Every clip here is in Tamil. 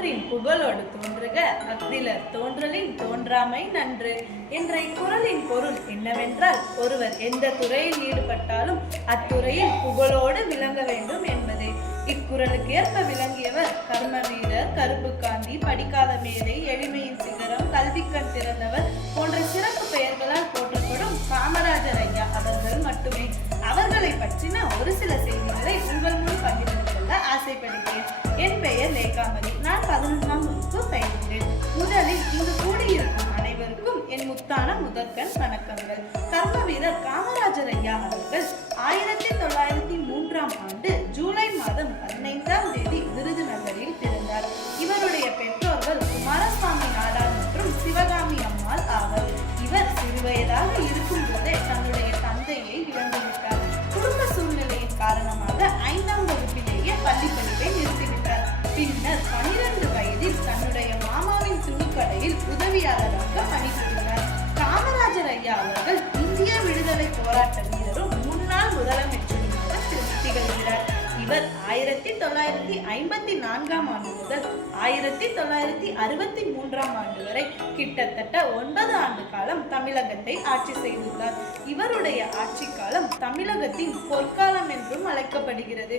தோன்றின் புகழோடு தோன்றுக அஃதிலர் தோன்றலின் தோன்றாமை நன்று என்ற இக்குறளின் பொருள் என்னவென்றால், ஒருவர் எந்த துறையில் ஈடுபட்டாலும் அத்துறையில் புகழோடு விளங்க வேண்டும் என்பதே. இக்குறளுக்கு ஏற்ப விளங்கியவர் கர்ம வீரர், கருப்பு காந்தி, படிக்காத மேதை, எளிமையின் சிகரம், கல்விக்கண் திறந்தவர் போன்ற சிறப்பு பெயர்களால் போற்றப்படும் காமராஜர் ஐயா அவர்கள் மட்டுமே. அவர்களை பற்றின ஒரு சில செய்திகளை உங்கள் முன் பகிர்ந்து கொள்ள ஆசைப்படுகிறேன். என் பெயர் லேகாமணி. நான் 11ஆம் வகுப்பு பயில்கிறேன். முதலில் இங்கு கூடியிருக்கும் அனைவருக்கும் என் முத்தான முதற்கண் வணக்கங்கள். கர்ம வீரர் காமராஜர் ஐயா அவர்கள் 1903ஆம் ஆண்டு ஜூலை மாதம் 15ஆம் தேதி விருதுநகரில் பிறந்தார். இவருடைய பெற்றோர்கள் குமாரசாமி நாடார் மற்றும் சிவகாமி அம்மாள் ஆவர். இவர் சிறுவயதாக இருக்கும் போதே தன்னுடைய தந்தையை இழந்துவிட்டார். குடும்ப சூழ்நிலையின் காரணமாக 5ஆம் வகுப்பிலேயே பள்ளி படிப்பை நிறுத்திவிட்டார். பின்னர் 12 வயதில் தன்னுடைய மாமாவின் துணிக்கடையில் உதவியாளராக பணிபுரிந்தார். காமராஜர் ஐயா அவர்கள் இந்திய விடுதலை போராட்ட வீரரும் முன்னாள் முதலமைச்சருமாக திகழ்கிறார். இவர் 1954ஆம் ஆண்டு முதல் 1963ஆம் ஆண்டு வரை கிட்டத்தட்ட 9 ஆண்டு காலம் தமிழகத்தை ஆட்சி செய்துள்ளார். இவருடைய ஆட்சி காலம் தமிழகத்தின் பொற்காலம் என்றும் அழைக்கப்படுகிறது.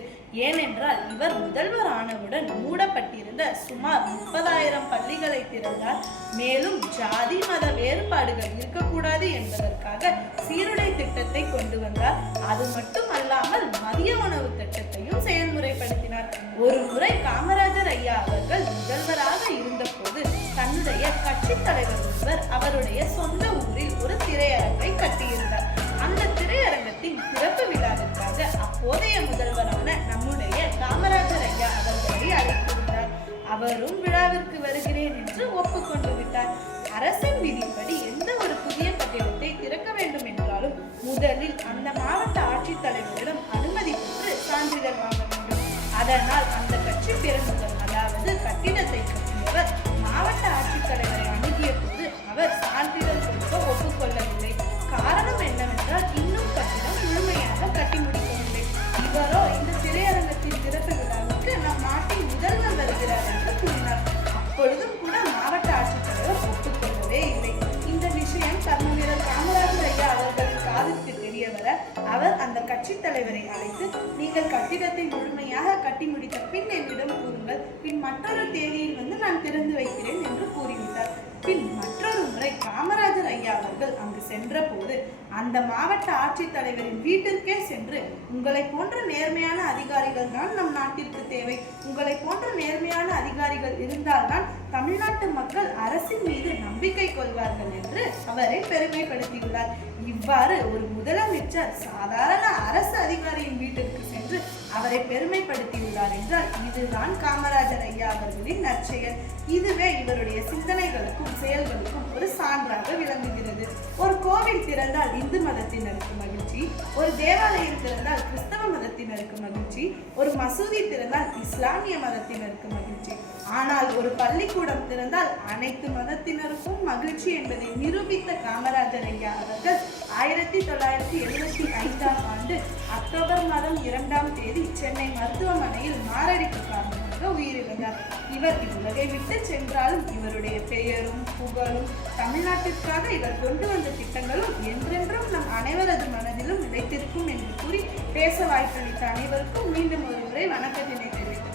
ஏனென்றால் இவர் முதல்வர் ஆனவுடன் மூடப்பட்டிருந்த சுமார் 30,000 பள்ளிகளை திறந்தார். மேலும் ஜாதி மத வேறுபாடுகள் இருக்கக்கூடாது என்பதற்காக சீருடை திட்டத்தை கொண்டு வந்தார். அது மட்டும் அல்லாமல் மதிய உணவு திட்டத்தையும் செயல்முறைப்படுத்தினார். ஒரு முறை காமராஜர் ஐயா அவர்கள் முதல்வராக இருந்த போது தன்னுடைய கட்சி தலைவர் ஒருவர் அவருடைய சொந்த ஊரில் ஒரு திரையரங்கை கட்டியிருந்தார். அந்த திரையரங்கத்தின் திறப்பு விழாவிற்காக அப்போதைய முதல்வரான நம்முடைய காமராஜர் ஐயா அவர்களை அழைத்திருந்தார். அவரும் விழாவிற்கு வருகிறேன் என்று ஒப்புக்கொண்டு விட்டார். அரசின் விதிப்படி எந்த ஒரு புதிய கட்டிடத்தை திறக்க வேண்டும் என்றாலும் முதலில் அந்த மாவட்ட ஆட்சித்தலைவரிடம் அனுமதி பெற்று சான்றிதழ் வாங்க வேண்டும். அதனால் அந்த கட்சி பிரமுகர், அதாவது கட்டிடத்தை கட்டியவர், மாவட்ட ஆட்சித்தலைவரை அணுகிய போது அவர் சான்றிதழ் கொடுக்க ஒப்புக்கொள்ளவில்லை. காரணம் என்னவென்றால் இன்னும் கட்டிடம் முழுமையாக கட்டி முடிக்கவில்லை. இவரோ இந்த திரையரங்கத்தின் திறப்பு விழாவுக்கு நம் நாட்டின் முதல்வர் வருகிறார் என்று கூறினார். அப்பொழுதும் கூட மாவட்ட ஆட்சித்தலைவர் ஒப்புக்கொள்ளவே இல்லை. இந்த விஷயம் கர்ம வீரர் காமராஜர் ஐயா அவர்களின் காதுக்கு தெரிய வர அவர் அந்த கட்சி தலைவரை அழைத்து, நீங்கள் கட்டிடத்தை முழுமையாக கட்டி முடித்த பின் என்னிடம் கூறுங்கள், பின் மற்றொரு தேதியில் வந்து நான் திறந்து வைக்கிறேன் என்று கூறிவிட்டார். பின் மற்றொரு முறை காமராஜர் ஐயா அவர்கள் அங்கு சென்ற போது அந்த மாவட்ட ஆட்சித்தலைவரின் வீட்டிற்கே சென்று, உங்களை போன்ற நேர்மையான அதிகாரிகள் தான் நம் நாட்டிற்கு தேவை, உங்களை போன்ற நேர்மையான அதிகாரிகள் இருந்தால்தான் தமிழ்நாட்டு மக்கள் அரசின் மீது நம்பிக்கை கொள்வார்கள் என்று அவரை பெருமைப்படுத்தியுள்ளார். இவ்வாறு ஒரு முதலமைச்சர் சாதாரண அரசு அதிகாரியின் வீட்டிற்கு சென்று அவரை பெருமைப்படுத்தியுள்ளார் என்றால் இதுதான் காமராஜர் ஐயா அவர்களின் நற்செயல். இதுவே இவருடைய சிந்தனைகளுக்கும் செயல்களுக்கும் ஒரு சான்றாக விளங்குகிறது. ஒரு கோவில் திறந்தால் இந்து மதத்தினருக்கு மகிழ்ச்சி, ஒரு தேவாலயம் திறந்தால் கிறிஸ்தவ மதத்தினருக்கு மகிழ்ச்சி, ஒரு மசூதி திறந்தால் இஸ்லாமிய மதத்தினருக்கு மகிழ்ச்சி. ஆனால் ஒரு பள்ளிக்கூடம் திறந்தால் அனைத்து மதத்தினருக்கும் மகிழ்ச்சி என்பதை நிரூபித்த காமராஜர் ஐயா அவர்கள் 1975ஆம் ஆண்டு அக்டோபர் மாதம் 2ஆம் தேதி சென்னை மருத்துவமனையில் மாரடைப்பு காரணமாக உயிரிழந்தார். இவர் இவ்வுலகை விட்டு சென்றாலும் இவருடைய பெயரும் புகழும் தமிழ்நாட்டிற்காக இவர் கொண்டு வந்த திட்டங்களும் என்றென்றும் நம் அனைவரது மனதிலும் நிலைத்திருக்கும் என்று கூறி பேச வாய்ப்பளித்த அனைவருக்கும் மீண்டும் ஒரு முறை வணக்கத்தினை தெரிவித்தார்.